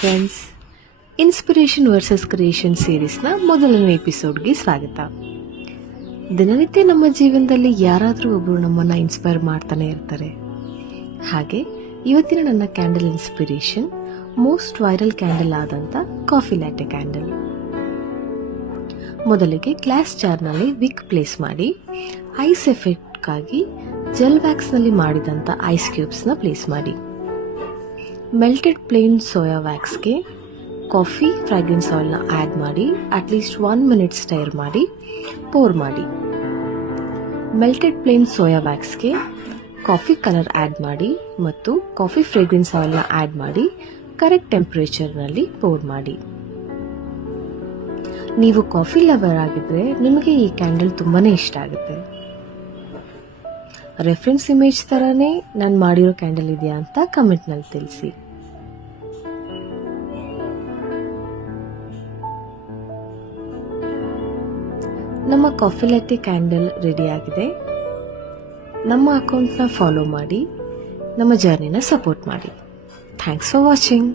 Friends, inspiration versus creation ಸೀರೀಸ್ನ ಮೊದಲನೇ ಎಪಿಸೋಡ್ಗೆ ಸ್ವಾಗತ. ದಿನನಿತ್ಯ ನಮ್ಮ ಜೀವನದಲ್ಲಿ ಯಾರಾದರೂ ಒಬ್ಬರು ನಮ್ಮನ್ನು ಇನ್ಸ್ಪೈರ್ ಮಾಡ್ತಾನೆ ಇರ್ತಾರೆ. ಹಾಗೆ ಇವತ್ತಿನ ನನ್ನ candle inspiration most viral candle ಆದಂಥ ಕಾಫಿ ಲ್ಯಾಟೆ ಕ್ಯಾಂಡಲ್. ಮೊದಲಿಗೆ ಗ್ಲಾಸ್ ಜಾರ್ನಲ್ಲಿ ವಿಕ್ ಪ್ಲೇಸ್ ಮಾಡಿ ಐಸ್ ಎಫೆಕ್ಟ್ಗಾಗಿ ಜೆಲ್ ವ್ಯಾಕ್ಸ್ನಲ್ಲಿ ಮಾಡಿದಂಥ ಐಸ್ ಕ್ಯೂಬ್ಸ್ನ ಪ್ಲೇಸ್ ಮಾಡಿ. ಮೆಲ್ಟೆಡ್ ಪ್ಲೇನ್ ಸೋಯಾ ವ್ಯಾಕ್ಸ್ಗೆ ಕಾಫಿ ಫ್ರಾಗ್ರೆನ್ಸ್ ಆಯಿಲ್ನ ಆ್ಯಡ್ ಮಾಡಿ ಅಟ್ಲೀಸ್ಟ್ 1 ಮಿನಿಟ್ ಸ್ಟೈರ್ ಮಾಡಿ ಪೋರ್ ಮಾಡಿ. ಮೆಲ್ಟೆಡ್ ಪ್ಲೇನ್ ಸೋಯಾ ವ್ಯಾಕ್ಸ್ಗೆ ಕಾಫಿ ಕಲರ್ ಆ್ಯಡ್ ಮಾಡಿ ಮತ್ತು ಕಾಫಿ ಫ್ರೇಗ್ರೆನ್ಸ್ ಆಯಿಲ್ನ ಆ್ಯಡ್ ಮಾಡಿ ಕರೆಕ್ಟ್ ಟೆಂಪರೇಚರ್ನಲ್ಲಿ ಪೋರ್ ಮಾಡಿ. ನೀವು ಕಾಫಿ ಲವರ್ ಆಗಿದ್ರೆ ನಿಮಗೆ ಈ ಕ್ಯಾಂಡಲ್ ತುಂಬಾನೇ ಇಷ್ಟ ಆಗುತ್ತೆ. ರೆಫರೆನ್ಸ್ ಇಮೇಜ್ ತರಾನೇ ನಾನು ಮಾಡಿರೋ ಕ್ಯಾಂಡಲ್ ಇದೆಯಾ ಅಂತ ಕಮೆಂಟ್ನಲ್ಲಿ ತಿಳಿಸಿ. ನಮ್ಮ ಕಾಫಿ ಲ್ಯಾಟೆ ಕ್ಯಾಂಡಲ್ ರೆಡಿ ಆಗಿದೆ. ನಮ್ಮ ಅಕೌಂಟ್ನ ಫಾಲೋ ಮಾಡಿ ನಮ್ಮ ಜರ್ನಿನ ಸಪೋರ್ಟ್ ಮಾಡಿ. Thanks for watching.